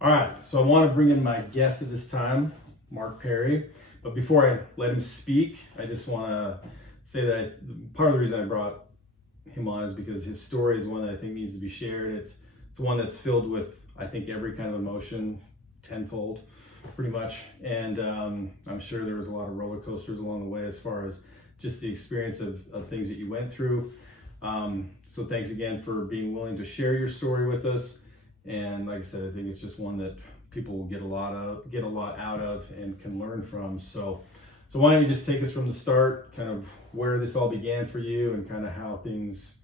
All right, so I want to bring in my guest at this time, Mark Perry. But before I let him speak, I just want to say that part of the reason I brought him on is because his story is one that I think needs to be shared. It's one that's filled with, I think, every kind of emotion tenfold, pretty much. And I'm sure there was a lot of roller coasters along the way as far as just the experience of things that you went through. So thanks again for being willing to share your story with us. And like I said, I think it's just one that people will get a lot out of and can learn from. So why don't you just take us from the start, kind of where this all began for you, and kind of how things,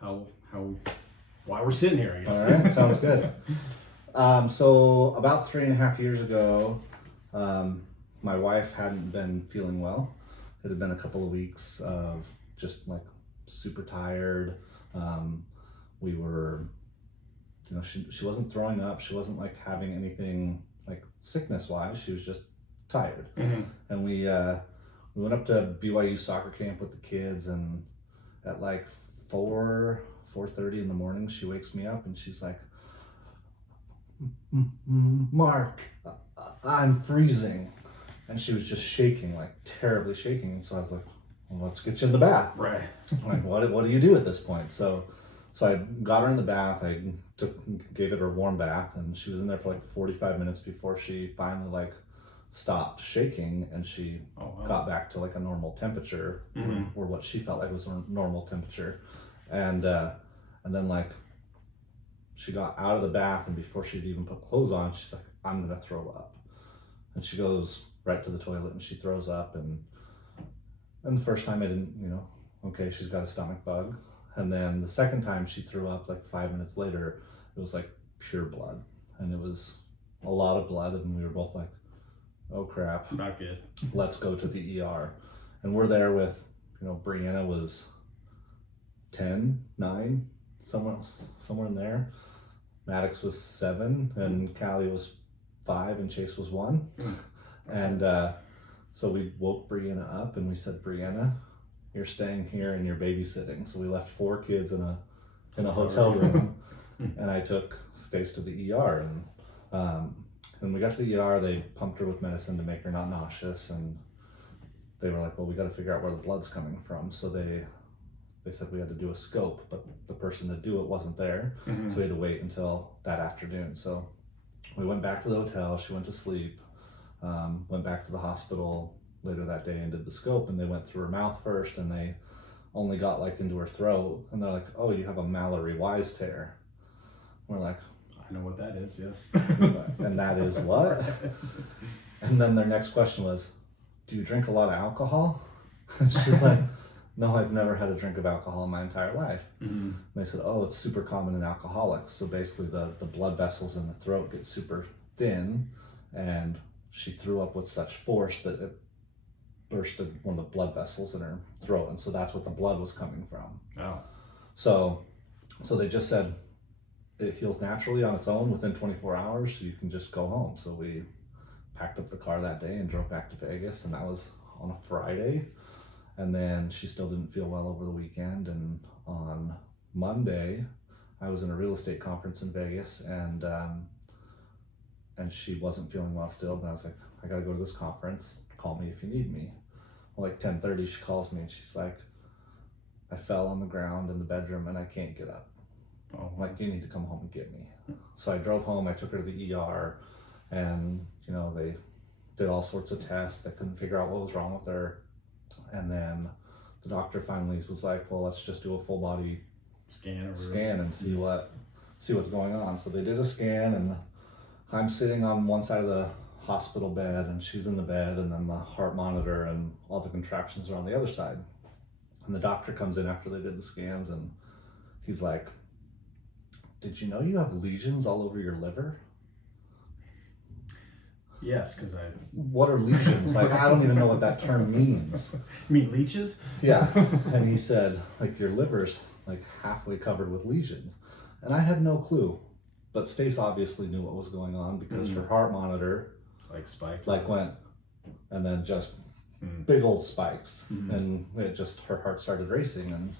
why we're sitting here, I guess. All right, sounds good. So about 3.5 years ago, my wife hadn't been feeling well. It had been a couple of weeks of just like super tired. We were, she wasn't throwing up. She wasn't like having anything like sickness wise. She was just tired. Mm-hmm. And we went up to BYU soccer camp with the kids, and at like 4:30 in the morning, she wakes me up and she's like, Mark, I'm freezing. And she was just shaking, like terribly shaking. And so I was like, well, let's get you in the bath. Right. Like, what do you do at this point? So I got her in the bath. I gave it her warm bath, and she was in there for like 45 minutes before she finally like stopped shaking, and she got back to like a normal temperature, Mm-hmm. or what she felt like was a normal temperature. And then like she got out of the bath, and before she'd even put clothes on, she's like, I'm gonna throw up. And she goes right to the toilet and she throws up. And the first time I didn't, okay, she's got a stomach bug. And then the second time she threw up, like 5 minutes later, it was like pure blood. And it was a lot of blood. And we were both like, oh crap. Not good. Let's go to the ER. And we're there with, Brianna was 10, 9, somewhere in there. Maddox was 7, and Callie was 5, and Chase was 1. Mm. And so we woke Brianna up and we said, Brianna, you're staying here and you're babysitting. So we left 4 kids in a hotel room, and I took Stace to the ER. And when we got to the ER, they pumped her with medicine to make her not nauseous. And they were like, well, we got to figure out where the blood's coming from. So they said we had to do a scope, but the person to do it wasn't there. Mm-hmm. So we had to wait until that afternoon. So we went back to the hotel, she went to sleep, went back to the hospital later that day and did the scope, and they went through her mouth first, and they only got like into her throat, and they're like, oh, you have a Mallory Wise tear. We're like, I know what that is, yes. and that is what? And then their next question was, do you drink a lot of alcohol? And she's like, no, I've never had a drink of alcohol in my entire life. Mm-hmm. And they said, oh, it's super common in alcoholics. So basically the blood vessels in the throat get super thin, and she threw up with such force that it bursted one of the blood vessels in her throat. And so that's what the blood was coming from. Oh. So they just said it heals naturally on its own within 24 hours. So you can just go home. So we packed up the car that day and drove back to Vegas, and that was on a Friday. And then she still didn't feel well over the weekend. And on Monday, I was in a real estate conference in Vegas, and she wasn't feeling well still. But I was like, I gotta go to this conference. Call me if you need me. Well, like 10:30, she calls me and she's like, I fell on the ground in the bedroom and I can't get up. Oh. I'm like, you need to come home and get me. So I drove home. I took her to the ER, and they did all sorts of tests. They couldn't figure out what was wrong with her. And then the doctor finally was like, well, let's just do a full body scan and see what's going on. So they did a scan, and I'm sitting on one side of the hospital bed, and she's in the bed, and then the heart monitor and all the contractions are on the other side. And the doctor comes in after they did the scans, and he's like, did you know you have lesions all over your liver? Yes, because What are lesions? Like, I don't even know what that term means. You mean leeches? Yeah. And he said, like, your liver's like halfway covered with lesions. And I had no clue. But Stace obviously knew what was going on, because her heart monitor Like spiked? went, and then just big old spikes. Mm-hmm. And it just, her heart started racing. And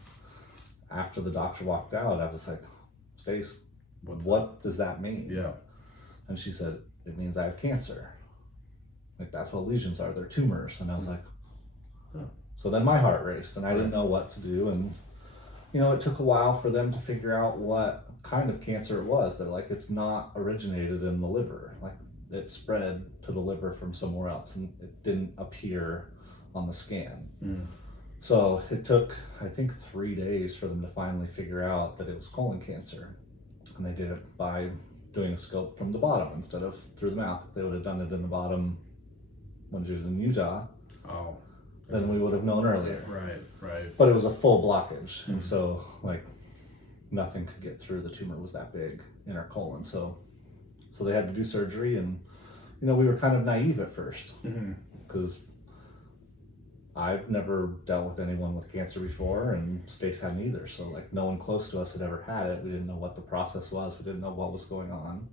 after the doctor walked out, I was like, Stace, what does that mean? Yeah. And she said, it means I have cancer. Like, that's what lesions are, they're tumors. And I was like, Huh. so then my heart raced and I didn't know what to do. And, you know, it took a while for them to figure out what kind of cancer it was. That like, it's not originated in the liver. Like, it spread to the liver from somewhere else and it didn't appear on the scan. So it took, I think, 3 days for them to finally figure out that it was colon cancer. And they did it by doing a scope from the bottom instead of through the mouth. If they would have done it in the bottom when she was in Utah, then we would have known earlier. Right. But it was a full blockage. And so, like, nothing could get through. The tumor was that big in her colon. So they had to do surgery. And, you know, we were kind of naive at first because I've never dealt with anyone with cancer before, and Stace hadn't either. So, like, no one close to us had ever had it. We didn't know what the process was. We didn't know what was going on.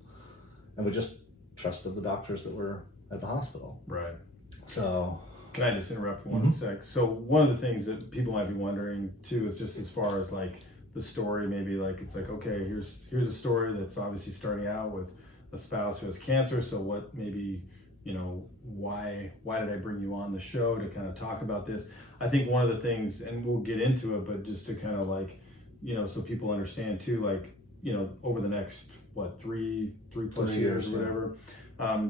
And we just trusted the doctors that were at the hospital. Right. So, can I just interrupt one sec? So one of the things that people might be wondering too is just as far as like the story, maybe like it's like, okay, here's a story that's obviously starting out with a spouse who has cancer. So what maybe, you know, why did I bring you on the show to kind of talk about this? I think one of the things, and we'll get into it, but just to kind of like, you know, so people understand too, like, you know, over the next, what, three plus years or whatever,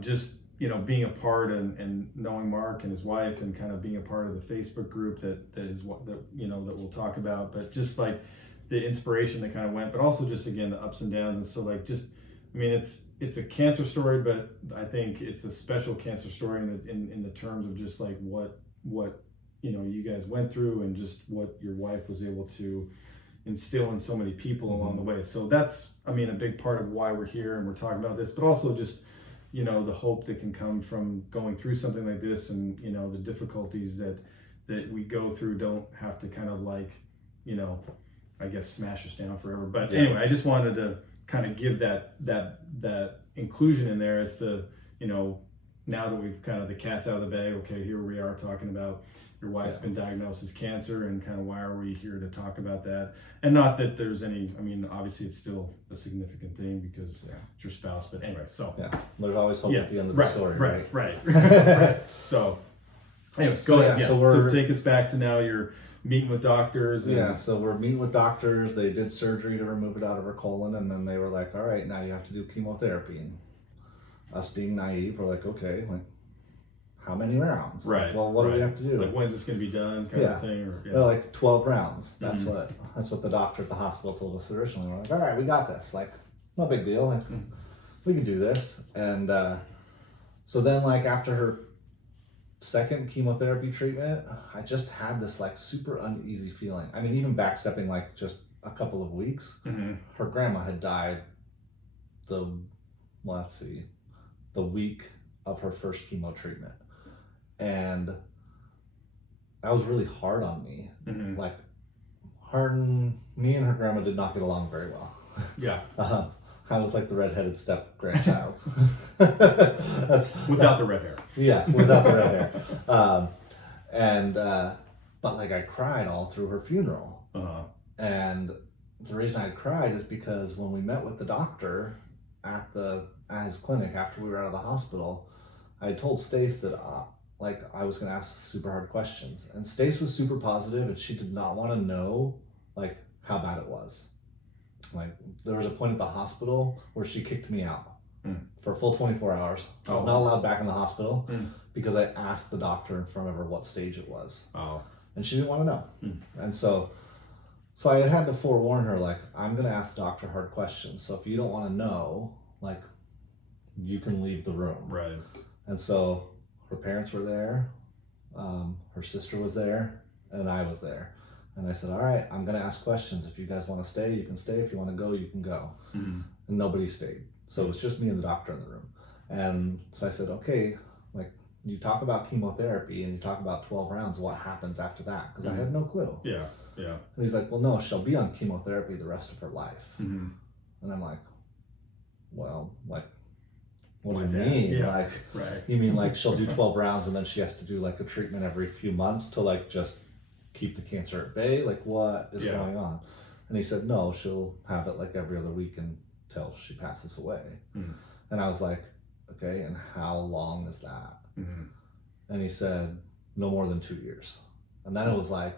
just, you know, being a part and knowing Mark and his wife and kind of being a part of the Facebook group that is what, that, you know, that we'll talk about, but just like the inspiration that kind of went, but also just, again, the ups and downs. And so like, just, I mean, it's a cancer story, but I think it's a special cancer story in the terms of just like what, you know, you guys went through and just what your wife was able to instill in so many people along the way. So that's, I mean, a big part of why we're here and we're talking about this, but also just, you know, the hope that can come from going through something like this, and, you know, the difficulties that we go through don't have to kind of like, you know, I guess smash us down forever. But anyway, I just wanted to kind of give that inclusion in there as to, you know, now that we've kind of, the cat's out of the bag, okay, here we are talking about your wife's been diagnosed as cancer, and kind of why are we here to talk about that? And not that there's any, I mean, obviously it's still a significant thing because it's your spouse, but anyway, so. yeah, there's always hope at the end of the story, right? Right. So, anyway, go ahead. So so take us back to now, you're meeting with doctors. And so we're meeting with doctors. They did surgery to remove it out of her colon, and then they were like, all right, now you have to do chemotherapy. And us being naive, we're like, okay, like, how many rounds? Right. Like, well, what do we have to do? Like, when's this going to be done, kind of thing? Or, They're like 12 rounds. That's what the doctor at the hospital told us originally. We're like, all right, we got this. Like, no big deal. Like, we can do this. And so then, like, after her second chemotherapy treatment, I just had this like super uneasy feeling. I mean, even backstepping like just a couple of weeks, her grandma had died the week of her first chemo treatment. And that was really hard on me. Like, me and her grandma did not get along very well. Yeah. I was like the redheaded step grandchild. Without the red hair. Yeah, without the red hair. But like, I cried all through her funeral. And the reason I cried is because when we met with the doctor at his clinic after we were out of the hospital, I told Stace that like, I was gonna ask super hard questions, and Stace was super positive, and she did not want to know like how bad it was. Like, there was a point at the hospital where she kicked me out for a full 24 hours. I was not allowed back in the hospital because I asked the doctor in front of her what stage it was. And she didn't want to know. And so I had to forewarn her, like, I'm gonna ask the doctor hard questions. So if you don't want to know, like, you can leave the room. Right. And so her parents were there, her sister was there, and I was there. And I said, all right, I'm gonna ask questions. If you guys want to stay, you can stay. If you want to go, you can go. And nobody stayed. So it was just me and the doctor in the room. And so I said, okay, like, you talk about chemotherapy and you talk about 12 rounds, what happens after that? Because I had no clue. Yeah. And he's like, well, no, she'll be on chemotherapy the rest of her life. And I'm like, well, like, what do you mean? Yeah. Like, you mean like she'll do 12 rounds and then she has to do like a treatment every few months to like just keep the cancer at bay? Like, what is going on? And he said, no, she'll have it like every other week until she passes away. And I was like, okay, and how long is that? Mm-hmm. And he said, no more than 2 years. And then it was like,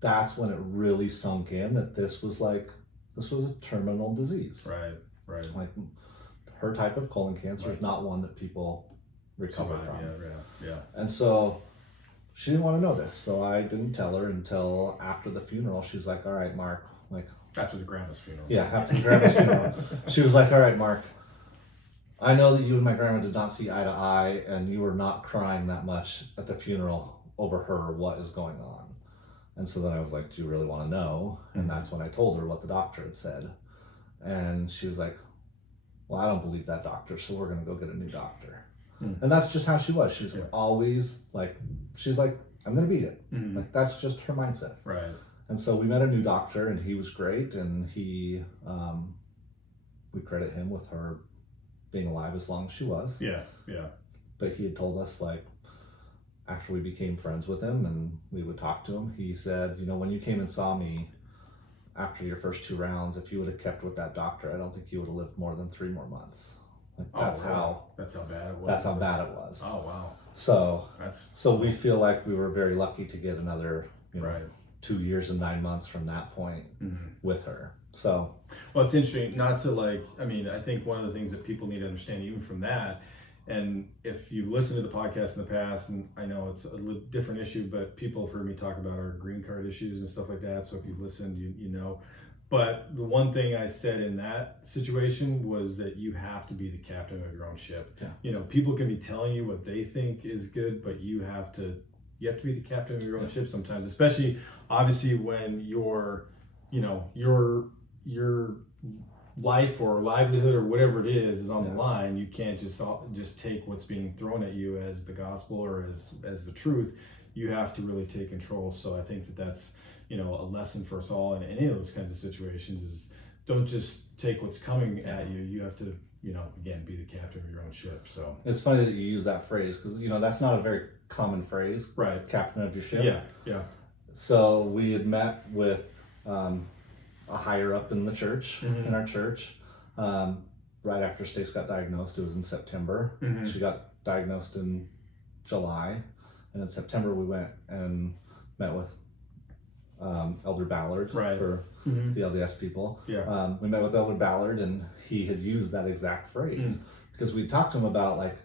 that's when it really sunk in that this was a terminal disease. Right. Like her type of colon cancer Right. is not one that people recover Survive, from. Yeah. And so she didn't want to know this. So I didn't tell her until after the funeral. She was like, all right, Mark, like, After the grandma's funeral. yeah, after the grandma's funeral. She was like, all right, Mark, I know that you and my grandma did not see eye to eye, and you were not crying that much at the funeral over her, what is going on. And so then I was like, do you really want to know? And that's when I told her what the doctor had said. And she was like, well, I don't believe that doctor, so we're going to go get a new doctor. And that's just how she was. She was always like, she's like, I'm going to beat it. Like, that's just her mindset. Right. And so we met a new doctor, and he was great. And we credit him with her being alive as long as she was. Yeah. But he had told us, like, after we became friends with him and we would talk to him, he said, you know, when you came and saw me after your first 2 rounds, if you would have kept with that doctor, I don't think you would have lived more than 3 more months. Like, that's how bad it was. That's how bad it was. Oh wow. So we feel like we were very lucky to get another, you know, Right. 2 years and 9 months from that point with her. So, well, it's interesting not to like, I mean, I think one of the things that people need to understand even from that, and if you've listened to the podcast in the past, and I know it's a different issue, but people have heard me talk about our green card issues and stuff like that. So if you've listened, you know. But the one thing I said in that situation was that you have to be the captain of your own ship. Yeah. You know, people can be telling you what they think is good, but you have to be the captain of your own ship sometimes, especially obviously when your life or livelihood or whatever it is on the line. You can't just take what's being thrown at you as the gospel or as the truth. You have to really take control. So I think that's, you know, a lesson for us all in any of those kinds of situations is don't just take what's coming at you. You have to, you know, again, be the captain of your own ship. So it's funny that you use that phrase because, you know, that's not a very common phrase. Right. Captain of your ship. Yeah. So we had met with a higher up in the church, in our church, right after Stace got diagnosed. It was in September. She got diagnosed in July. And in September, we went and met with Elder Ballard for the LDS people. Yeah. We met with Elder Ballard, and he had used that exact phrase because we talked to him about, like,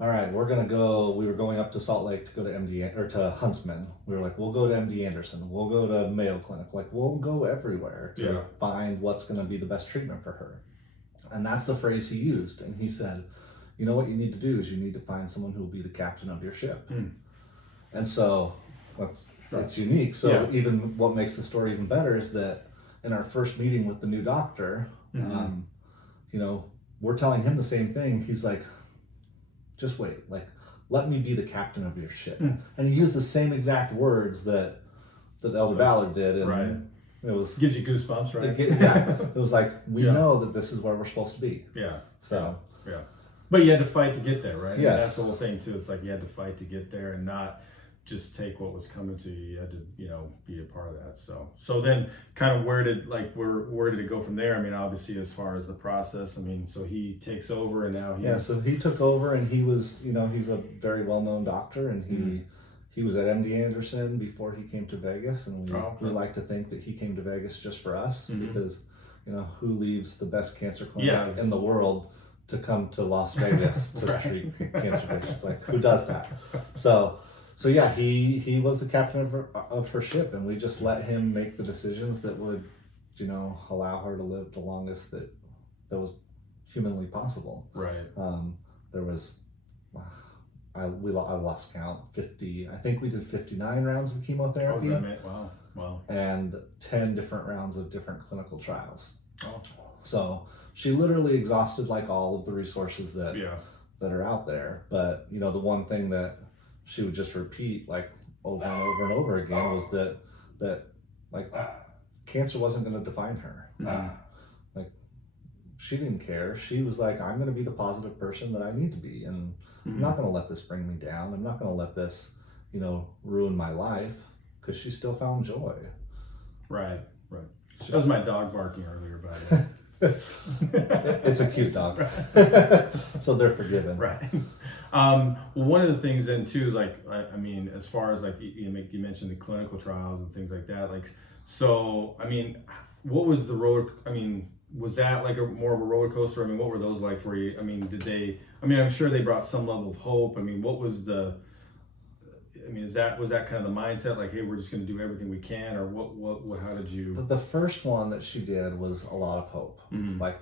all right, we were going up to Salt Lake to go to MD or to Huntsman. We were like, we'll go to MD Anderson. We'll go to Mayo Clinic. Like, we'll go everywhere to find what's going to be the best treatment for her. And that's the phrase he used. And he said, you know what you need to do is you need to find someone who will be the captain of your ship. And so that's unique. So even what makes the story even better is that in our first meeting with the new doctor, you know, we're telling him the same thing. He's like, just wait, like, let me be the captain of your ship. And he used the same exact words that Elder Ballard did. And it was gives you goosebumps, right? It was like, we know that this is where we're supposed to be. So but you had to fight to get there, right? Yes. And that's the whole thing too. It's like you had to fight to get there and not just take what was coming to you. You had to, you know, be a part of that. So then kind of where did it go from there? I mean, obviously as far as the process, I mean, so he takes over and now so he took over and he was, you know, he's a very well-known doctor and he was at MD Anderson before he came to Vegas, and we like to think that he came to Vegas just for us because, you know, who leaves the best cancer clinic in the world to come to Las Vegas to treat cancer patients? Like, who does that? So yeah, he was the captain of her ship, and we just let him make the decisions that would, you know, allow her to live the longest that was humanly possible. Right. There was, I lost count, 50. I think we did 59 rounds of chemotherapy. Wow. And 10 different rounds of different clinical trials. Oh. So she literally exhausted like all of the resources that are out there. But, you know, the one thing that she would just repeat like over and over and over again was that like cancer wasn't going to define her. Like, she didn't care. She was like, I'm going to be the positive person that I need to be, and I'm not going to let this bring me down. I'm not going to let this, you know, ruin my life, because she still found joy. Right. That was my dog barking earlier, by the way. It's a cute dog. So they're forgiven. Right. Well, one of the things then too is like, I mean, as far as like you mentioned the clinical trials and things like that. Like, so I mean, what was the was that like more of a roller coaster? I mean, what were those like for you? I mean, I'm sure they brought some level of hope. I mean, what was was that kind of the mindset? Like, hey, we're just going to do everything we can, or how did you? The first one that she did was a lot of hope. Mm-hmm. Like,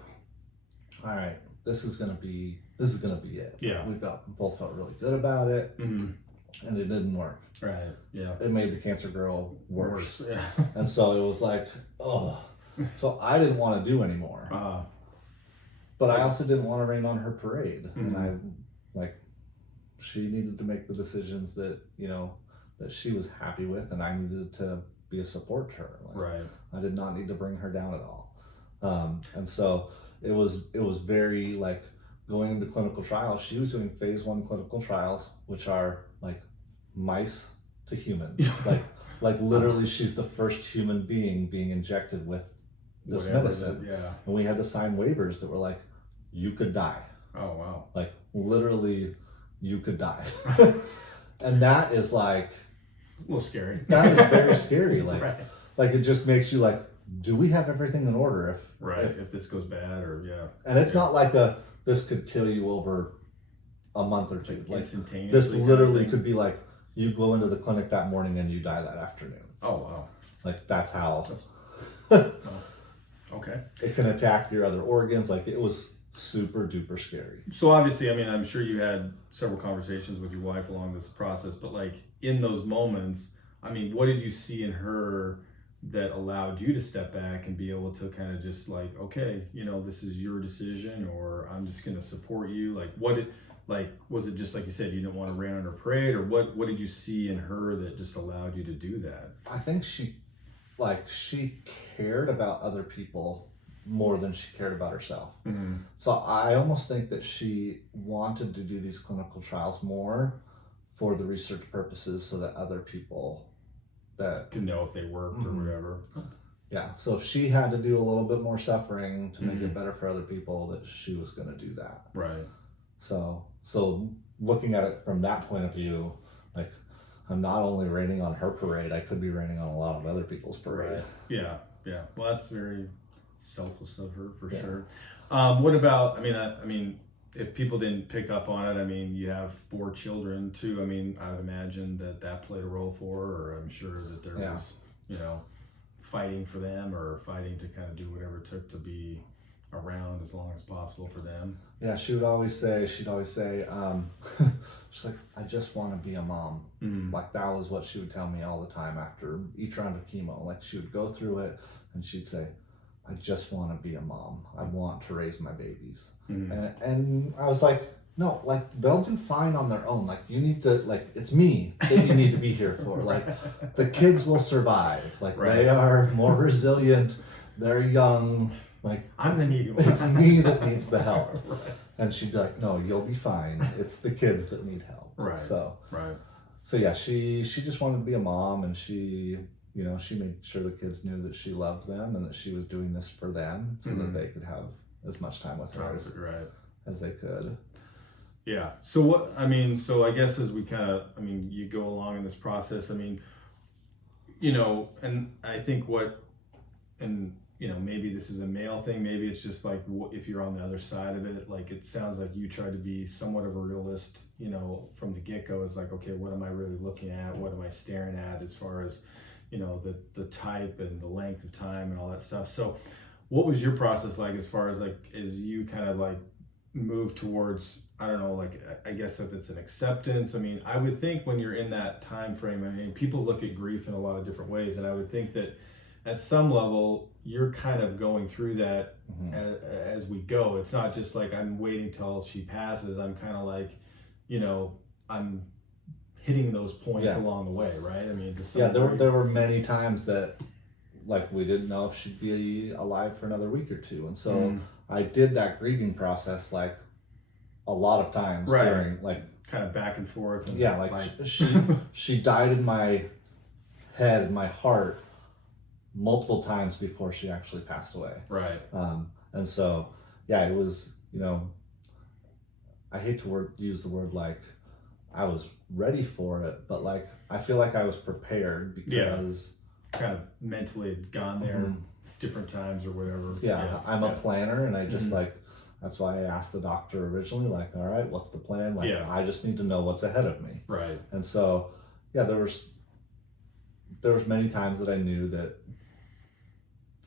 all right, this is gonna be it. Yeah. Both felt really good about it, Mm-hmm. and it didn't work. Right. Yeah. It made the cancer girl worse. Yeah. And so it was like, oh. So I didn't want to do anymore. But I also didn't want to rain on her parade. Mm-hmm. And she needed to make the decisions that, that she was happy with, and I needed to be a support to her. Right. I did not need to bring her down at all. And so it was very like going into clinical trials. She was doing phase 1 clinical trials, which are like mice to humans. like literally she's the first human being injected with this medicine. Yeah. And we had to sign waivers that were like, you could die. Oh wow. Like literally you could die. And that is like a little scary. That is very scary. Like right. Like it just makes you like, do we have everything in order if this goes bad, or and it's not like this could kill you over a month or two. Like instantaneously. This literally could be like you go into the clinic that morning and you die that afternoon. Oh wow. Like that's how okay. It can attack your other organs. Like it was super duper scary. So obviously, I mean, I'm sure you had several conversations with your wife along this process, but like in those moments, I mean, what did you see in her that allowed you to step back and be able to kind of just like, okay, this is your decision, or I'm just going to support you? Like, was it just like you said, you didn't want to rain on her parade, or what did you see in her that just allowed you to do that? I think she cared about other people more than she cared about herself. Mm-hmm. So I almost think that she wanted to do these clinical trials more for the research purposes, so that other people that can know if they worked or whatever. Yeah. So if she had to do a little bit more suffering to make it better for other people, that she was going to do that. Right. So looking at it from that point of view, like I'm not only raining on her parade, I could be raining on a lot of other people's parade. Right. Yeah. Yeah. Well, that's very selfless of her for sure. What about, I mean, if people didn't pick up on it, I mean, you have 4 children too. I mean, I would imagine that played a role for her, or I'm sure that there was, fighting for them, or fighting to kind of do whatever it took to be around as long as possible for them. Yeah, she'd always say, she's like, I just want to be a mom. Mm-hmm. Like that was what she would tell me all the time after each round of chemo. Like she would go through it and she'd say, I just want to be a mom. I want to raise my babies. Mm-hmm. And I was like, no, like they'll do fine on their own. Like you need to, like, it's me that you need to be here for. Like the kids will survive. Like They are more resilient. They're young. Like I'm the needy one. It's me that needs the help. Right. And she'd be like, no, you'll be fine. It's the kids that need help. Right. So So yeah, she just wanted to be a mom, and she made sure the kids knew that she loved them and that she was doing this for them, so that they could have as much time with her as they could. Yeah. So I guess as we kind of, you go along in this process, and I think maybe this is a male thing, maybe it's just like, if you're on the other side of it, like it sounds like you try to be somewhat of a realist, from the get-go. It's like, okay, what am I really looking at? What am I staring at as far as, the type and the length of time and all that stuff. So what was your process like as far as as you kind of move towards, I don't know, I guess if it's an acceptance, I would think when you're in that time frame, people look at grief in a lot of different ways, and I would think that at some level you're kind of going through that as we go. It's not just like I'm waiting till she passes. I'm kind of I'm hitting those points along the way, right? There were many times that we didn't know if she'd be alive for another week or two, and so I did that grieving process a lot of times during kind of back and forth. And she died in my head and my heart multiple times before she actually passed away. Right. And so, yeah, it was, I hate to use the word like I was ready for it, but like I feel like I was prepared because kind of mentally had gone there different times or whatever. I'm a planner, and I just like, that's why I asked the doctor originally, like, all right, what's the plan? Like, I just need to know what's ahead of me. Right. And so, there was many times that I knew that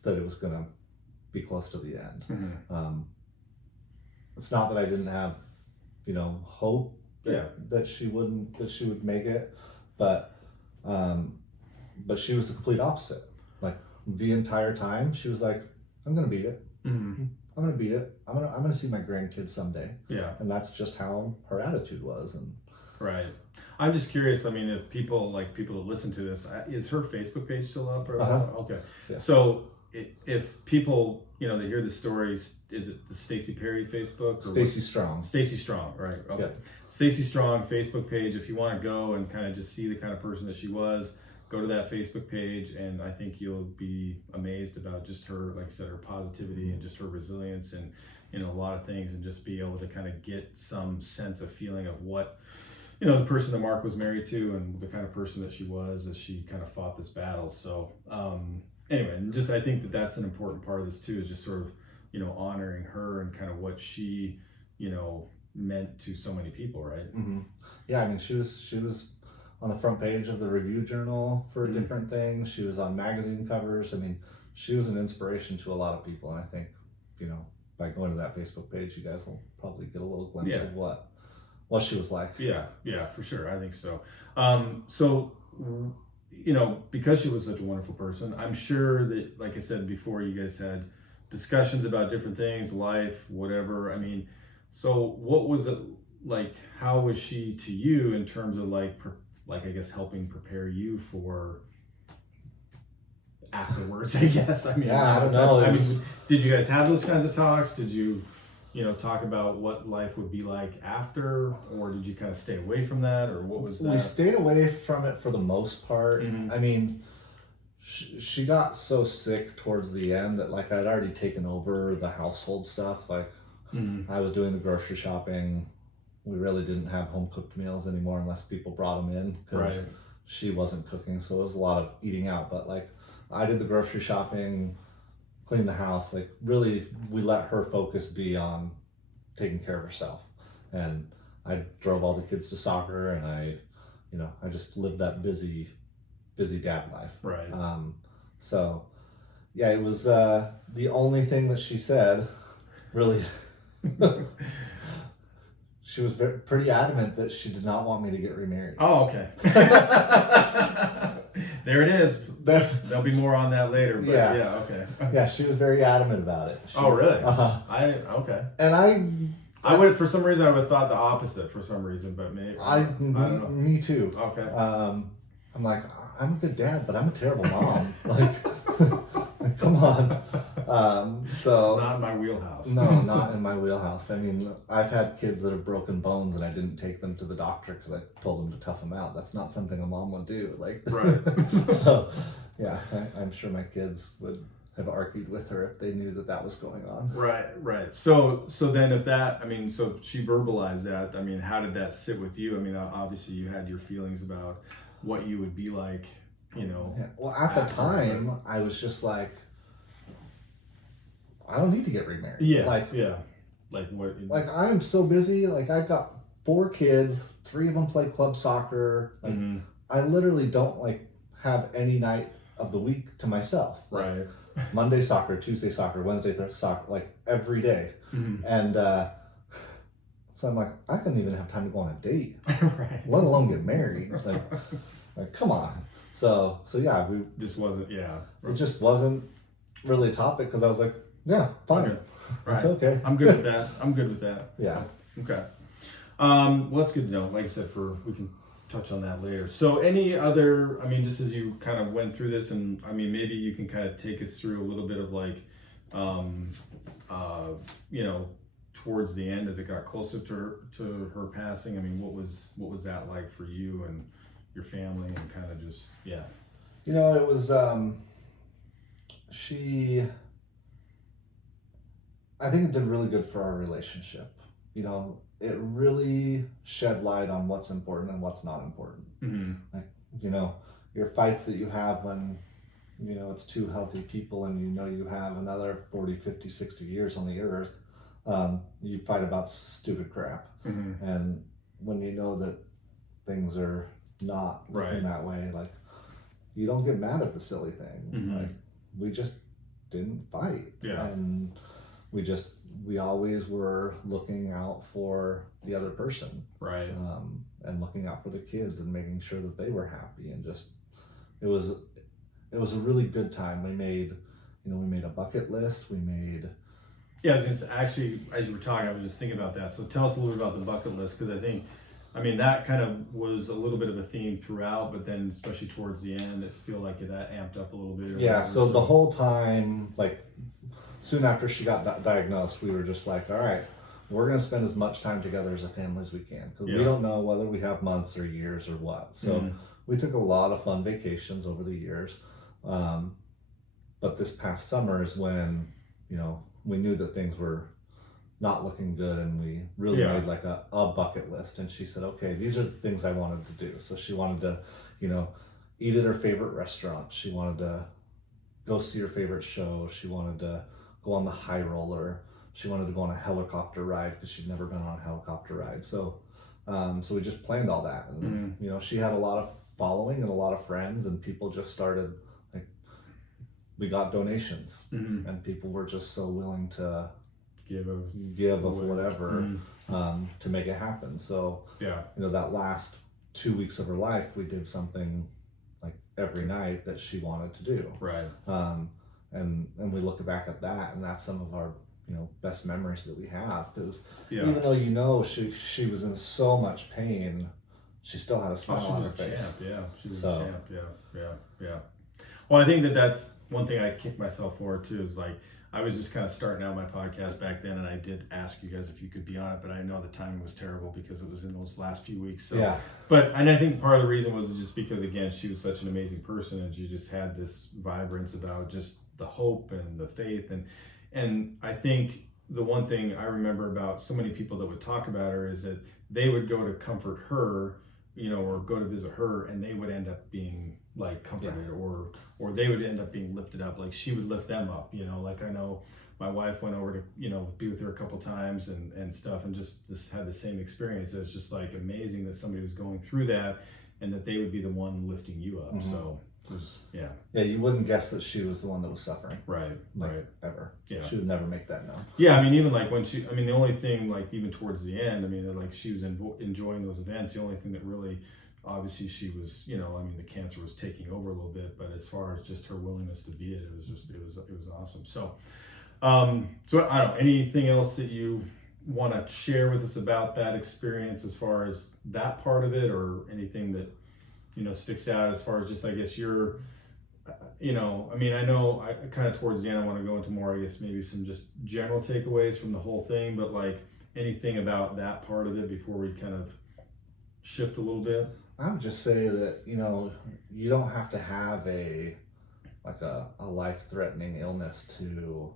it was gonna be close to the end. It's not that I didn't have, hope that she would make it, but she was the complete opposite. Like the entire time, she was like, "I'm gonna beat it. I'm gonna beat it. I'm gonna see my grandkids someday." Yeah. And that's just how her attitude was. And right. I'm just curious. I mean, if people that listen to this, is her Facebook page still up? Or okay. Yeah. So if people, they hear the stories, is it the Stacey Perry Facebook? Stacey Strong. Stacey Strong, right? Okay. Yeah. Stacey Strong Facebook page. If you want to go and kind of just see the kind of person that she was, go to that Facebook page, and I think you'll be amazed about just her, like I said, her positivity and just her resilience and a lot of things, and just be able to kind of get some sense of feeling of what, the person that Mark was married to and the kind of person that she was as she kind of fought this battle. So anyway, and just I think that that's an important part of this too, is just sort of, honoring her and kind of what she, meant to so many people, right? Yeah, I mean, she was on the front page of the Review Journal for different things. She was on magazine covers. I mean, she was an inspiration to a lot of people, and I think, by going to that Facebook page, you guys will probably get a little glimpse of what she was like. Yeah, for sure. I think so. So, because she was such a wonderful person, I'm sure that, like I said before, you guys had discussions about different things, life, whatever. I mean, so what was it like? How was she to you in terms of like I guess helping prepare you for afterwards? I guess. I mean, I don't know. Did you guys have those kinds of talks? Did you, talk about what life would be like after, or did you kind of stay away from that, or what was that? We stayed away from it for the most part. I mean, she got so sick towards the end that like I'd already taken over the household stuff. Like I was doing the grocery shopping. We really didn't have home cooked meals anymore unless people brought them in, because she wasn't cooking, so it was a lot of eating out. But like I did the grocery shopping, cleaned the house. Like really, we let her focus be on taking care of herself. And I drove all the kids to soccer, and I just lived that busy dad life. Right. So yeah, it was the only thing that she said, really. She was pretty adamant that she did not want me to get remarried. Oh, okay. There it is. There'll be more on that later. But yeah, okay. Yeah, she was very adamant about it. Oh, really? Okay. And I would, for some reason, I would have thought the opposit for some reason, but maybe I don't know. Me too. Okay. I'm like, I'm a good dad, but I'm a terrible mom. Like, come on. So it's not in my wheelhouse. No, not in my wheelhouse. I mean, I've had kids that have broken bones, and I didn't take them to the doctor because I told them to tough them out. That's not something a mom would do. Like, right. So, yeah, I'm sure my kids would have argued with her if they knew that was going on. Right. So then so if she verbalized that, I mean, how did that sit with you? I mean, obviously you had your feelings about what you would be like, Yeah. Well, at the time, I was just like, I don't need to get remarried. Yeah. Like what? Like I am so busy. Like I've got 4 kids, 3 of them play club soccer. Like I literally don't like have any night of the week to myself. Like, right. Monday soccer, Tuesday soccer, Wednesday soccer, like every day. And so I'm like, I couldn't even have time to go on a date, right. let alone get married. Like come on. So yeah, this wasn't. Yeah. It just wasn't really a topic, because I was like, yeah, fine. Okay. Right. It's okay. I'm good with that. Yeah. Okay. Well, that's good to know. Like I said, we can touch on that later. So any other, just as you kind of went through this, and maybe you can kind of take us through a little bit of like, towards the end as it got closer to her passing. What was that like for you and your family, and kind of just, yeah. It was, I think it did really good for our relationship. You know, it really shed light on what's important and what's not important. Mm-hmm. Like, you know, your fights that you have when, you know, it's two healthy people and you know you have another 40, 50, 60 years on the earth, you fight about stupid crap. Mm-hmm. And when you know that things are not looking that way, like, you don't get mad at the silly things. Mm-hmm. Like, we just didn't fight. Yeah. And we always were looking out for the other person. Right. And looking out for the kids and making sure that they were happy, and just, it was a really good time. We made a bucket list. Yeah, I was just, actually, as you were talking, I was just thinking about that. So tell us a little bit about the bucket list, because I mean, that kind of was a little bit of a theme throughout, but then especially towards the end, it feel like that amped up a little bit. Yeah, so the whole time, like, soon after she got diagnosed, we were just like, all right, we're going to spend as much time together as a family as we can, because we don't know whether we have months or years or what. So we took a lot of fun vacations over the years. But this past summer is when, you know, we knew that things were not looking good, and we really made like a bucket list. And she said, okay, these are the things I wanted to do. So she wanted to, you know, eat at her favorite restaurant. She wanted to go see her favorite show. She wanted to go on the high roller. She wanted to go on a helicopter ride, because she'd never been on a helicopter ride. So so we just planned all that. And you know, she had a lot of following and a lot of friends, and people just started, like, we got donations, and people were just so willing to give of whatever to make it happen. So you know, that last 2 weeks of her life, we did something like every night that she wanted to do. Right. And we look back at that, and that's some of our, you know, best memories that we have, because even though, you know, she was in so much pain, she still had a smile on her face. She was a champ. Yeah. Well, I think that's one thing I kick myself for too, is like, I was just kind of starting out my podcast back then, and I did ask you guys if you could be on it, but I know the timing was terrible because it was in those last few weeks. So, and I think part of the reason was just because, again, she was such an amazing person, and she just had this vibrance about just the hope and the faith. And I think the one thing I remember about so many people that would talk about her is that they would go to comfort her, you know, or go to visit her, and they would end up being like comforted, or they would end up being lifted up. Like, she would lift them up, you know. Like, I know my wife went over to, you know, be with her a couple times and stuff, and just had the same experience. It was just like amazing that somebody was going through that, and that they would be the one lifting you up. So it was, you wouldn't guess that she was the one that was suffering, right, ever. She Yeah. would never make that known. Yeah, I mean, even like when she, I mean, the only thing, like, even towards the end, I mean, like, she was enjoying those events. The only thing that really, obviously, she was, you know, I mean, the cancer was taking over a little bit, but as far as just her willingness to be it was just, it was awesome. So, so I don't know, anything else that you want to share with us about that experience as far as that part of it, or anything that, you know, sticks out as far as just, I guess, your, you know, I mean, I know I kind of towards the end, I want to go into more, I guess, maybe some just general takeaways from the whole thing, but like anything about that part of it before we kind of shift a little bit? I would just say that, you know, you don't have to have a life-threatening illness to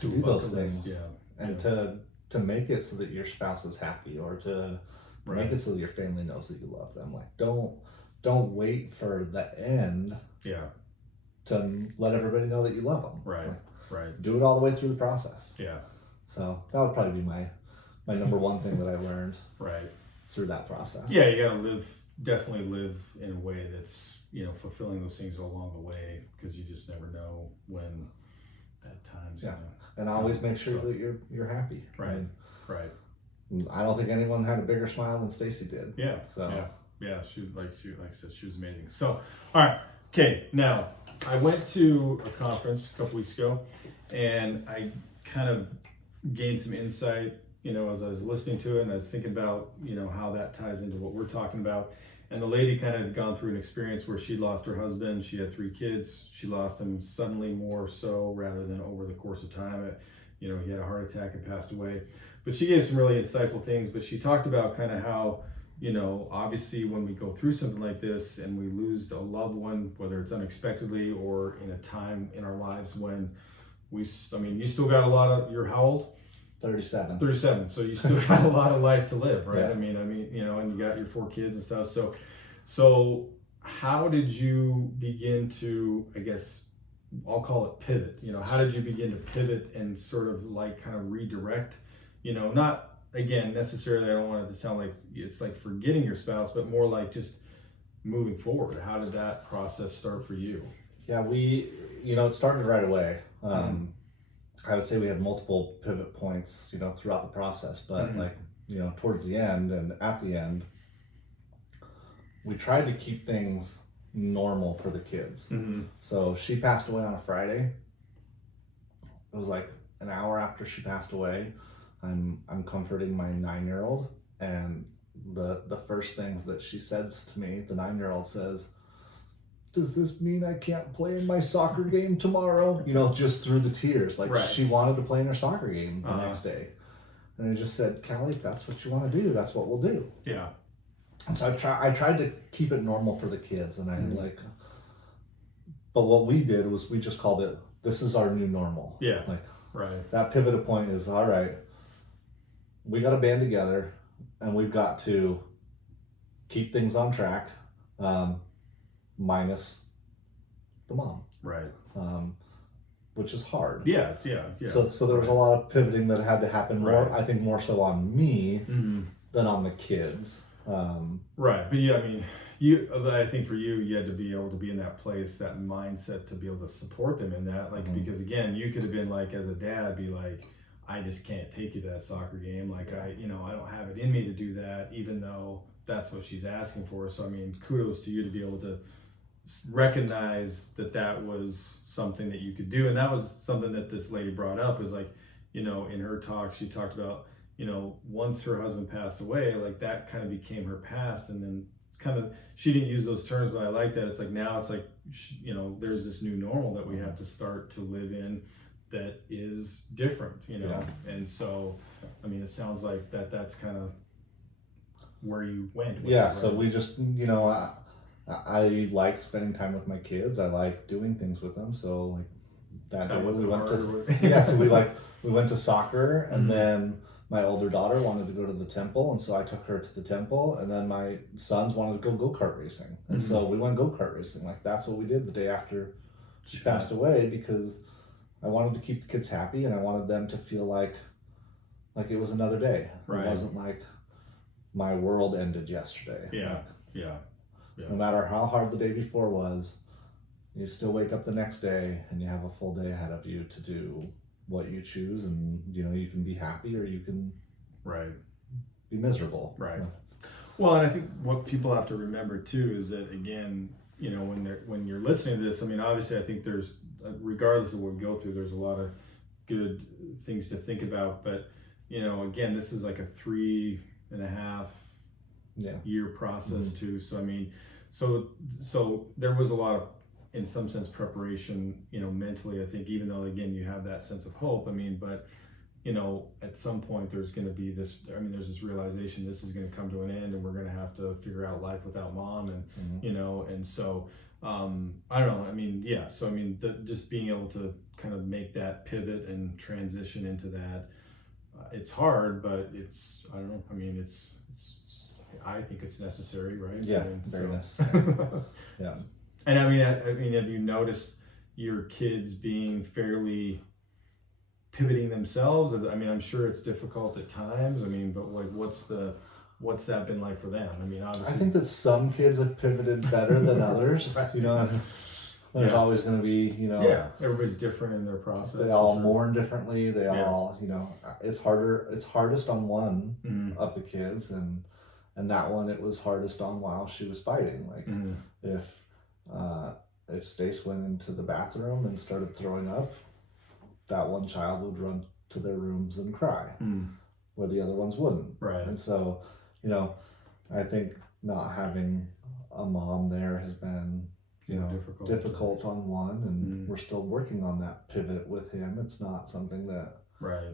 do those things, and to make it so that your spouse is happy, or to make it so that your family knows that you love them. Like, don't wait for the end to let everybody know that you love them. Right. Do it all the way through the process. Yeah. So that would probably be my number one thing that I learned through that process. Yeah, you gotta definitely live in a way that's, you know, fulfilling those things along the way, because you just never know when that time's gonna. And always make sure that you're happy. Right. I don't think anyone had a bigger smile than Stacy did. Yeah. So she like I said, she was amazing. So, all right, okay. Now, I went to a conference a couple weeks ago, and I kind of gained some insight, you know, as I was listening to it, and I was thinking about, you know, how that ties into what we're talking about. And the lady kind of had gone through an experience where she lost her husband. She had 3 kids. She lost him suddenly, more so, rather than over the course of time. You know, he had a heart attack and passed away. But she gave some really insightful things. But she talked about kind of how, you know, obviously when we go through something like this and we lose a loved one, whether it's unexpectedly or in a time in our lives when I mean, you still got a lot of, you're how old? 37. 37. So you still got a lot of life to live, right? Yeah. I mean, you know, and you got your 4 kids and stuff. So how did you begin to, I guess, I'll call it pivot, you know, how did you begin to pivot and sort of like kind of redirect, you know, not again, necessarily, I don't want it to sound like it's like forgetting your spouse, but more like just moving forward. How did that process start for you? Yeah, it started right away. I would say we had multiple pivot points, throughout the process, but towards the end and at the end, we tried to keep things normal for the kids. So she passed away on a Friday. It was like an hour after she passed away. I'm comforting my 9-year-old, and the first things that she says to me, the 9-year-old says, "Does this mean I can't play in my soccer game tomorrow?" Just through the tears. Like, right. She wanted to play in her soccer game the next day. And I just said, "Callie, if that's what you want to do, that's what we'll do." Yeah. And so I tried to keep it normal for the kids, and but what we did was we just called it, this is our new normal. Yeah. Right. That pivot point is, all right, we got to band together, and we've got to keep things on track, minus the mom. Right. Which is hard. Yeah. So there was a lot of pivoting that had to happen more, right. I think more so on me than on the kids. Right. But yeah, I mean, I think for you had to be able to be in that place, that mindset to be able to support them in that, because again, you could have been like, as a dad, be like, I just can't take you to that soccer game. Like, I don't have it in me to do that, even though that's what she's asking for. So, I mean, kudos to you to be able to recognize that was something that you could do. And that was something that this lady brought up, is like, in her talk, she talked about, once her husband passed away, like that kind of became her past. And then it's kind of, she didn't use those terms, but I like that. It's like, now it's like, there's this new normal that we have to start to live in that is different, Yeah. And so, I mean, it sounds like that's kind of where you went with yeah. it, right? So we just, I like spending time with my kids. I like doing things with them. So like that day we went to, so we went to soccer, and then my older daughter wanted to go to the temple, and so I took her to the temple, and then my sons wanted to go-kart racing. And so we went go-kart racing. Like, that's what we did the day after she passed away, because I wanted to keep the kids happy, and I wanted them to feel like it was another day. Right. It wasn't like my world ended yesterday. Yeah. No matter how hard the day before was, you still wake up the next day and you have a full day ahead of you to do what you choose, and you can be happy or you can be miserable. Right. Well, and I think what people have to remember too is that, again, when you're listening to this, I mean, obviously I think there's, regardless of what we go through, there's a lot of good things to think about, but again, this is like a 3.5 year process too. So I mean, so there was a lot of, in some sense, preparation, mentally, I think, even though, again, you have that sense of hope. I mean, but, at some point there's going to be this, there's this realization this is going to come to an end, and we're going to have to figure out life without mom. And, and so, I don't know. I mean, yeah. So, I mean, just being able to kind of make that pivot and transition into that, it's hard, but it's, I don't know. I mean, I think it's necessary, right? Yeah. I mean, very so. necessary. Yeah. And I mean, have you noticed your kids being fairly pivoting themselves? I mean, I'm sure it's difficult at times. I mean, but like, what's that been like for them? I mean, obviously, I think that some kids have pivoted better than others. Right. There's always going to be, everybody's different in their process. They all mourn differently. They all, it's harder. It's hardest on one of the kids, and that one, it was hardest on while she was fighting. Like, if Stace went into the bathroom and started throwing up, that one child would run to their rooms and cry, where the other ones wouldn't. Right. And so, I think not having a mom there has been, difficult on one, and we're still working on that pivot with him. It's not something that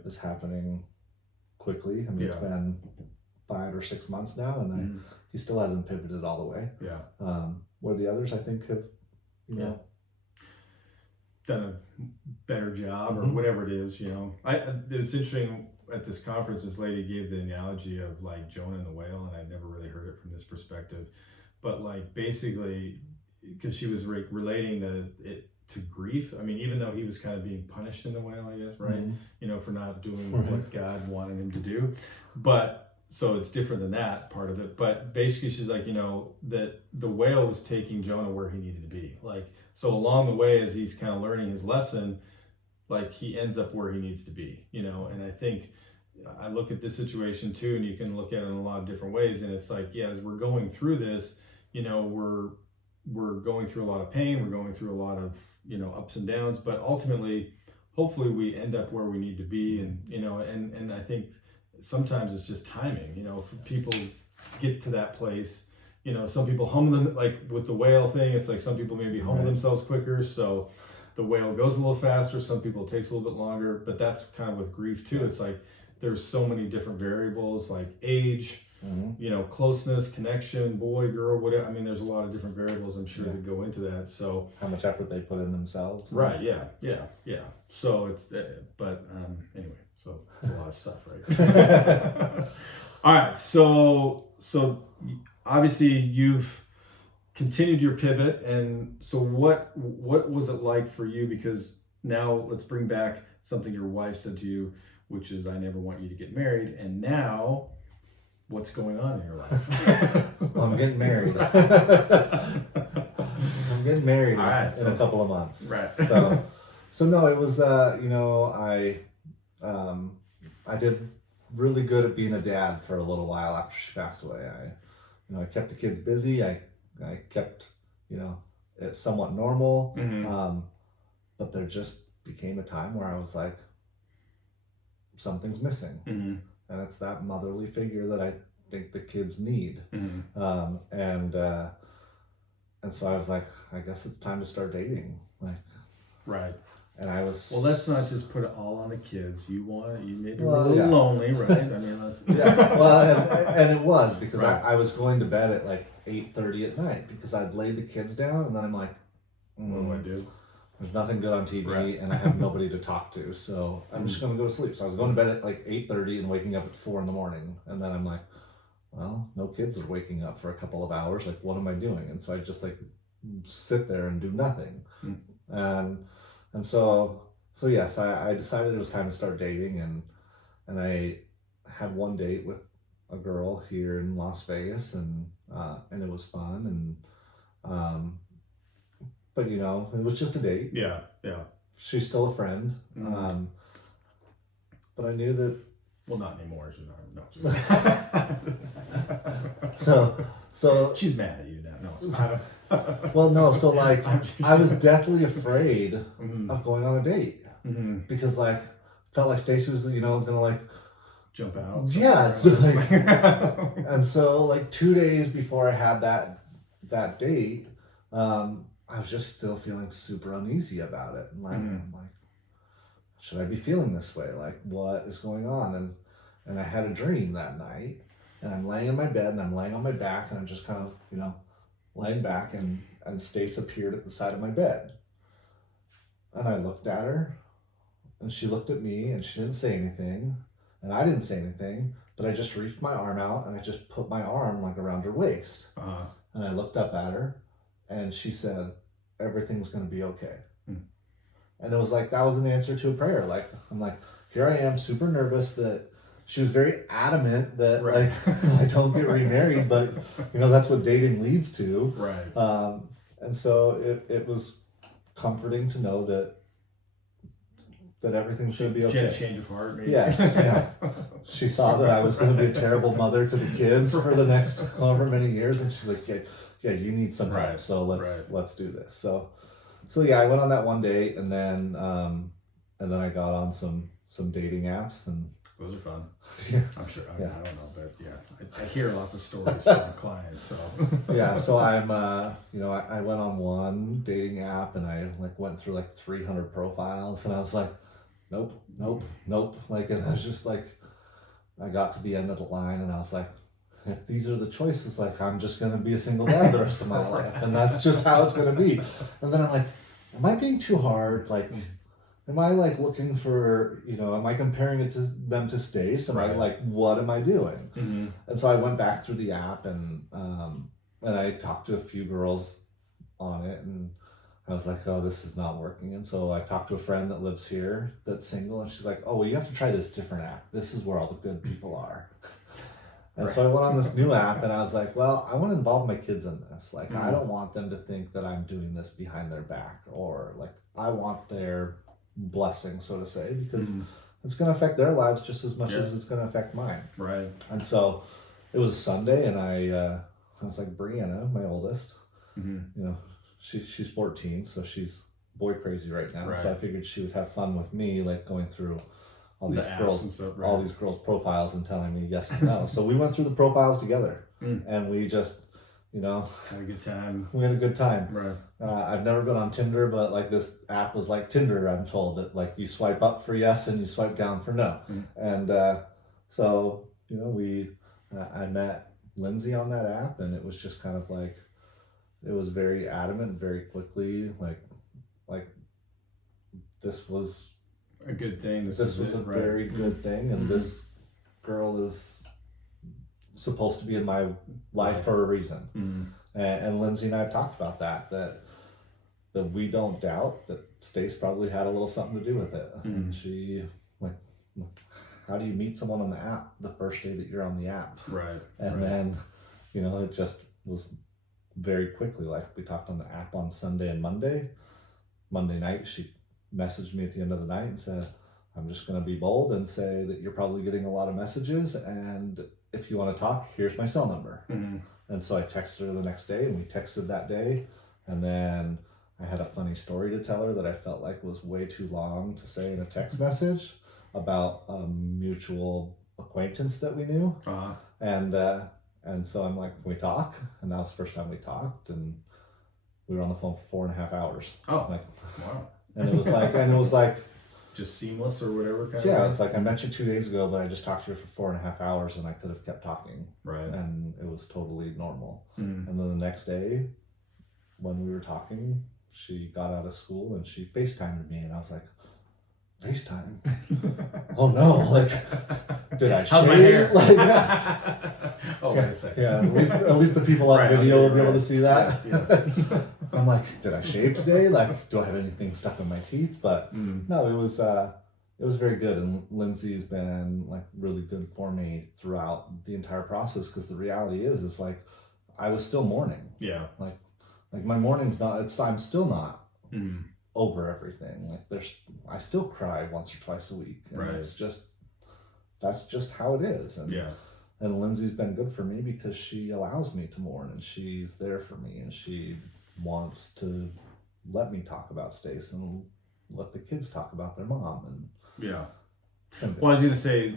is happening quickly. I mean, it's been 5 or 6 months now, and he still hasn't pivoted all the way. Yeah. Where the others, I think, have, done a better job or Mhm. whatever it is, you know. It's interesting at this conference, this lady gave the analogy of like Jonah and the whale, and I never really heard it from this perspective, but like basically, because she was relating it to grief. I mean, even though he was kind of being punished in the whale, I guess, right? Mhm. You know, for not doing Right. what God wanted him to do, but so it's different than that part of it. But basically, she's like, you know, that the whale was taking Jonah where he needed to be, like. So along the way, as he's kind of learning his lesson, like he ends up where he needs to be, you know. And I think I look at this situation too, and you can look at it in a lot of different ways. And it's like, yeah, as we're going through this, you know, we're going through a lot of pain, we're going through a lot of, you know, ups and downs, but ultimately, hopefully, we end up where we need to be. And you know, and I think sometimes it's just timing, you know, for people get to that place. You know, some people humble them, like with the whale thing, it's like some people maybe humble Right. themselves quicker, so the whale goes a little faster. Some people it takes a little bit longer, but that's kind of with grief too. It's like there's so many different variables, like age, Mhm. you know, closeness, connection, boy, girl, whatever. I mean, there's a lot of different variables, I'm sure, Yeah. that go into that. So, How much effort they put in themselves. right, yeah. So it's, but anyway, so it's a lot of stuff, right? All right, so obviously you've continued your pivot, and so what was it like for you? Because now let's bring back something your wife said to you, which is, I never want you to get married. And now what's going on in your life? Well, I'm getting married. I'm getting married All right, in a couple of months. Right. So no, it was you know, I did really good at being a dad for a little while after she passed away. I kept the kids busy. I kept, you know, it somewhat normal. Mhm. But there just became a time where I was like, something's missing, Mhm. and it's that motherly figure that I think the kids need. Mhm. And so I was like, I guess it's time to start dating. Like, Right. and I was. Well, let's not just put it all on the kids. You maybe were Well, a little yeah. lonely, right? I mean, let's. Yeah, well, and it was because Right. I was going to bed at like 8:30 at night because I'd laid the kids down, and then I'm like, What do I do? there's nothing good on TV, Right. and I have nobody to talk to, so I'm just going to go to sleep. So I was going to bed at like 8:30 and waking up at 4 in the morning, and then I'm like, well, no kids are waking up for a couple of hours. Like, what am I doing? And so I just like sit there and do nothing, and so yes, I decided it was time to start dating, and I had one date with a girl here in Las Vegas, and it was fun, and but you know, it was just a date. Yeah. She's still a friend, Mhm. but I knew that. Well, not anymore. She's not. No. So She's mad at you now. No. well, no, so like I'm just I was deathly afraid Mhm. of going on a date Mhm. because like felt like Stacy was, you know, gonna like. Jump out. Yeah, Like, And so like 2 days before I had that date, I was just still feeling super uneasy about it. And like, Mhm. I'm like, should I be feeling this way? Like, what is going on? And I had a dream that night, and I'm laying in my bed, and I'm laying on my back, and I'm just kind of, you know, laying back, and Stace appeared at the side of my bed. And I looked at her, and she looked at me, and she didn't say anything, and I didn't say anything, but I just reached my arm out, and I just put my arm like around her waist. And I looked up at her, and she said, everything's going to be okay. And it was like, that was an answer to a prayer. Like, I'm like, here I am, super nervous that she was very adamant that Right. like I don't get remarried, but you know, that's what dating leads to. Right. And so it was comforting to know that everything should be She had okay. a change of heart, maybe. Yes, yeah. She saw that I was going to be a terrible mother to the kids for the next however many years, and she's like, yeah, you need some help, Right, so right. let's do this. So yeah, I went on that one date, and then I got on some dating apps, and Those are fun. yeah, I'm sure. I Yeah. don't know, but yeah, I hear lots of stories from my clients. So yeah. So I'm you know, I went on one dating app, and I like went through like 300 profiles, and I was like, nope. Like, and I was just like, I got to the end of the line, and I was like, if these are the choices, like I'm just gonna be a single dad the rest of my life, and that's just how it's gonna be. And then I'm like, am I being too hard? Like, am I like looking for, am I comparing it to them to Stace? Am I Right. like, what am I doing? Mm-hmm. And so I went back through the app and I talked to a few girls on it, and I was like, oh, this is not working. And so I talked to a friend that lives here that's single, and she's like, oh, well, you have to try this different app. This is where all the good people are. And so I went on this new app, and I was like, well, I want to involve my kids in this. Like, I don't want them to think that I'm doing this behind their back, or like, I want their blessing, so to say, because it's going to affect their lives just as much as it's going to affect mine. Right. And so it was a Sunday, and I was like, Brianna, my oldest, she's 14, so she's boy crazy right now. Right. So I figured she would have fun with me, like going through all these The girls, apps and stuff, right. all these girls' profiles and telling me yes and no. So we went through the profiles together, and we just, had a good time. we had a good time. Right. I've never been on Tinder, but like this app was like Tinder. I'm told that like you swipe up for yes and you swipe down for no, and so I met Lindsay on that app, and it was just kind of like, it was very adamant, very quickly, like this was A good thing. This was it, a right. very good thing, and this girl is supposed to be in my life for a reason. And Lindsay and I have talked about that we don't doubt that Stace probably had a little something to do with it. And she, like, how do you meet someone on the app the first day that you're on the app? Right. And then, it just was very quickly, like we talked on the app on Sunday and Monday. Monday night, she messaged me at the end of the night and said, I'm just going to be bold and say that you're probably getting a lot of messages, and if you want to talk, here's my cell number. And so I texted her the next day, and we texted that day, and then I had a funny story to tell her that I felt like was way too long to say in a text message about a mutual acquaintance that we knew. And so I'm like, can we talk? And that was the first time we talked, and we were on the phone for 4.5 hours. Oh, like, wow. And it was like just seamless or whatever kind of. Yeah, it's like, I met you 2 days ago, but I just talked to you for 4.5 hours, and I could have kept talking. Right. And it was totally normal. And then the next day, when we were talking, she got out of school and she FaceTimed me, and I was like, FaceTime? Oh no, like, did I shave? How's my hair? Like, yeah. Oh, wait a second. Yeah, at least the people on Right, video okay, will be able to right. see that. Yes. I'm like, did I shave today? Like, do I have anything stuck in my teeth? But no, it was very good. And Lindsay's been like really good for me throughout the entire process, because the reality is like, I was still mourning. Yeah. Like my mourning's not. I'm still not Mm. over everything. Like I still cry once or twice a week. And Right. that's just how it is. And Yeah. And Lindsay's been good for me because she allows me to mourn, and she's there for me, and she wants to let me talk about Stace and let the kids talk about their mom. And Yeah. it's been good. Well, I was gonna say,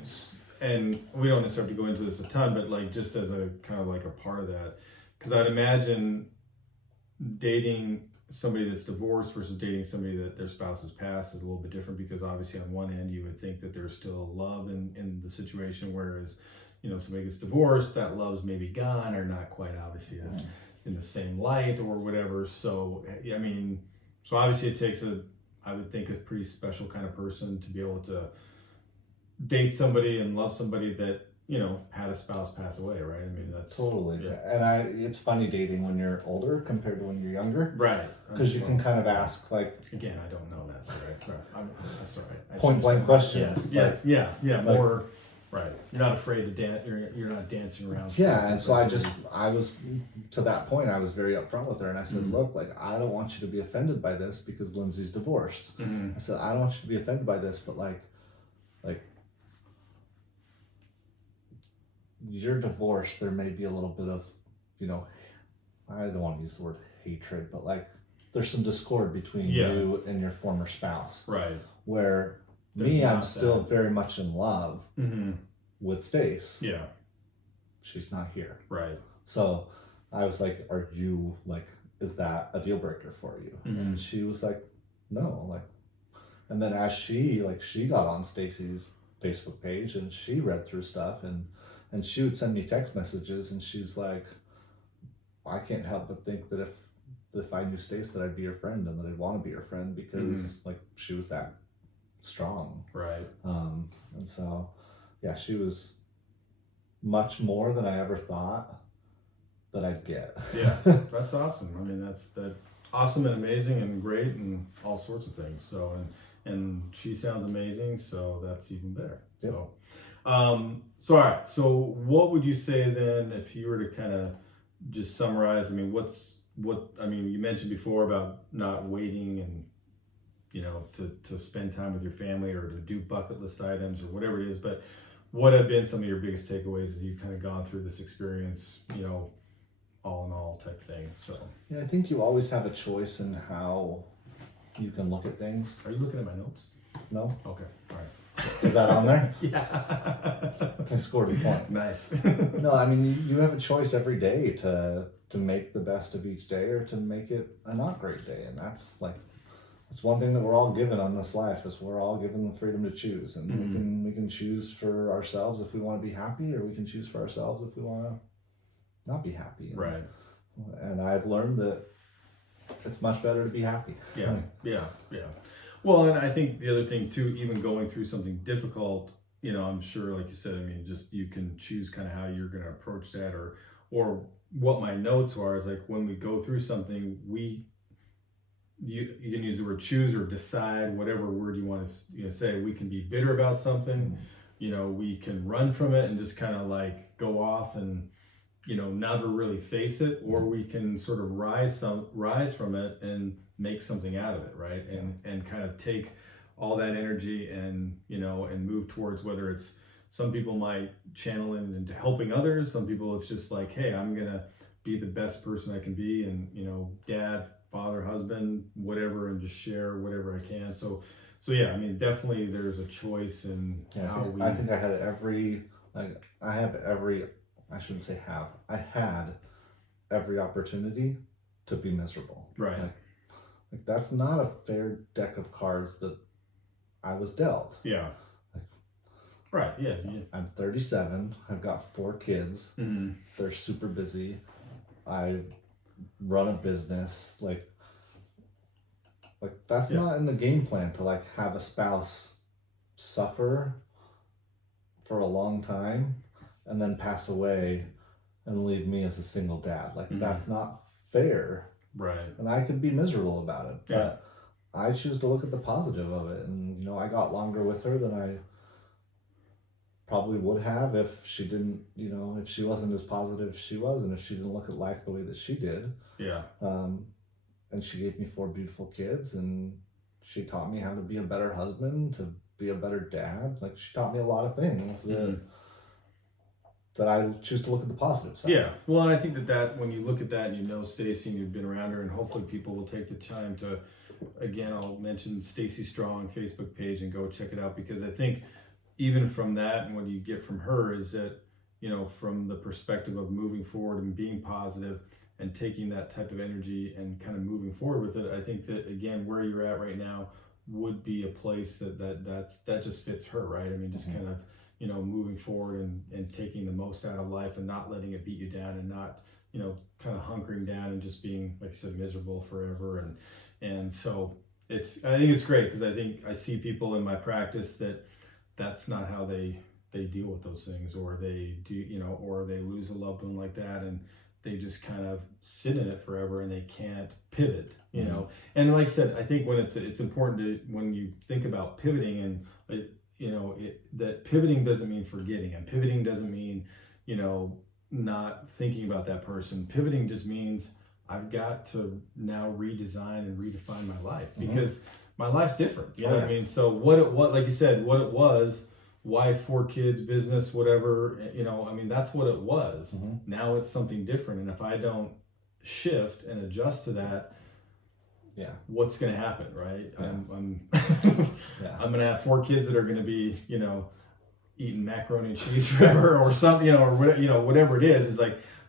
and we don't necessarily have to go into this a ton, but like just as a kind of like a part of that, because I'd imagine dating somebody that's divorced versus dating somebody that their spouse has passed is a little bit different, because obviously on one end you would think that there's still love in the situation, whereas somebody gets divorced, that love's maybe gone, or not quite obviously as in the same light or whatever. So I mean, so obviously it takes I would think a pretty special kind of person to be able to date somebody and love somebody that had a spouse pass away, right? I mean, that's Totally. yeah. And it's funny dating when you're older compared to when you're younger, Right. because you can kind of ask, like, Again, I don't know that, sorry. Right. I'm sorry. I point should've blank said- questions. Yes. Yeah. like- More. Right. You're not afraid to dance. You're not dancing around. Yeah, and so I was to that point, I was very upfront with her, and I said, Mhm. look, like, I don't want you to be offended by this, because Lindsay's divorced. Mhm. I said, I don't want you to be offended by this, but like you're divorced, there may be a little bit of, I don't want to use the word hatred, but like there's some discord between Yeah. you and your former spouse. Right. Where There's me, I'm not still that. very much in love Mm-hmm. with Stace. Yeah. She's not here. Right. So I was like, are you like, is that a deal breaker for you? Mhm. And she was like, no, like, and then as she got on Stacy's Facebook page, and she read through stuff, and she would send me text messages, and she's like, I can't help but think that if if I knew Stace that I'd be her friend and that I'd want to be her friend because like she was that strong. Right. And so, yeah, she was much more than I ever thought that I'd get. Yeah, that's awesome. I mean, that's awesome and amazing and great and all sorts of things. So, and she sounds amazing, so that's even better. Yep. So, so all right. So, what would you say then if you were to kind of just summarize? I mean, I mean, you mentioned before about not waiting and to spend time with your family or to do bucket list items or whatever it is. But what have been some of your biggest takeaways as you've kind of gone through this experience? All in all type thing. So yeah, I think you always have a choice in how you can look at things. are you looking at my notes? No? Okay. All right. Is that on there? Yeah. I scored a point. Nice. No, I mean, you have a choice every day to make the best of each day or to make it a not great day. And that's one thing that we're all given on this life is we're all given the freedom to choose. And we can choose for ourselves if we want to be happy, or we can choose for ourselves if we want to not be happy. Right. And I've learned that it's much better to be happy. Yeah. Well, and I think the other thing too, even going through something difficult, I'm sure, like you said, I mean, just you can choose kind of how you're going to approach that, or what my notes are is like when we go through something, you can use the word choose or decide, whatever word you want to say. We can be bitter about something, we can run from it and just kind of like go off and never really face it, or we can sort of rise from it and make something out of it, right? And kind of take all that energy and and move towards, whether it's, some people might channel it into helping others, some people it's just like, hey, I'm gonna be the best person I can be, and dad, father, husband, whatever, and just share whatever I can. So yeah, I mean, definitely there's a choice in how I think I had I had every opportunity to be miserable. Right. Like that's not a fair deck of cards that I was dealt. Yeah. Right. Yeah. I'm 37. I've got 4 kids. Mm-hmm. They're super busy. I run a business. Like that's not in the game plan to like have a spouse suffer for a long time and then pass away and leave me as a single dad. Like that's not fair. Right. And I could be miserable about it. But I choose to look at the positive of it. And I got longer with her than I probably would have if she didn't, if she wasn't as positive as she was, and if she didn't look at life the way that she did. Yeah. And she gave me 4 beautiful kids, and she taught me how to be a better husband, to be a better dad. Like she taught me a lot of things that I choose to look at the positive side. Yeah. Well, and I think that when you look at that and Stacy and you've been around her, and hopefully people will take the time to, again, I'll mention Stacy Strong Facebook page and go check it out, because I think even from that and what you get from her is that, from the perspective of moving forward and being positive and taking that type of energy and kind of moving forward with it, I think that, again, where you're at right now would be a place that just fits her, right? I mean, just kind of, moving forward and taking the most out of life and not letting it beat you down, and not, kind of hunkering down and just being, like I said, miserable forever. And so I think it's great, because I think I see people in my practice that's not how they deal with those things, or they do, or they lose a loved one like that, and they just kind of sit in it forever and they can't pivot, And like I said, I think when it's important to, when you think about pivoting, and that pivoting doesn't mean forgetting, and pivoting doesn't mean, not thinking about that person. Pivoting just means I've got to now redesign and redefine my life, because my life's different. You know what I mean? So what like you said, what it was, wife, 4 kids, business, whatever, I mean, that's what it was. Now it's something different. And if I don't shift and adjust to that, what's going to happen, right? I'm I'm going to have 4 kids that are going to be, eating macaroni and cheese forever, or something, or whatever it is. It's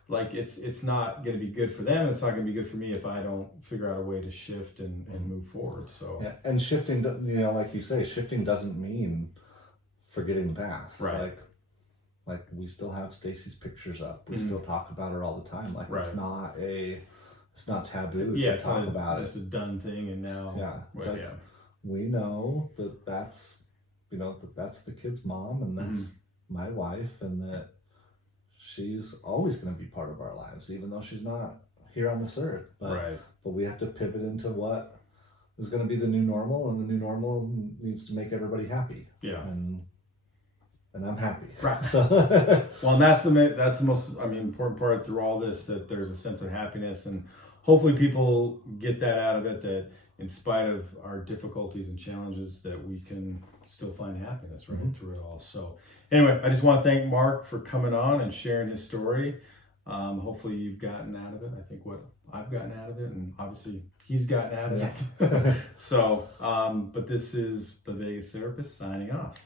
like it's not going to be good for them. It's not going to be good for me if I don't figure out a way to shift and move forward. So and shifting, like you say, shifting doesn't mean forgetting the past. Right. Like we still have Stacy's pictures up. We still talk about her all the time. Like it's not a it's not taboo Yeah, to it's talk not about just it. a done thing, and now Yeah, it's well, like, yeah, we know that that's, you know, that that's the kid's mom, and that's my wife, and that she's always going to be part of our lives, even though she's not here on this earth. right, But we have to pivot into what is going to be the new normal, and the new normal needs to make everybody happy. yeah. And I'm happy. Right. So Well, and that's the most, I mean, important part through all this, that there's a sense of happiness, and hopefully people get that out of it, that in spite of our difficulties and challenges, that we can still find happiness right through it all. So anyway, I just want to thank Mark for coming on and sharing his story. Hopefully you've gotten out of it, I think, what I've gotten out of it, and obviously he's gotten out of it. So, but this is the Vegas Therapist signing off.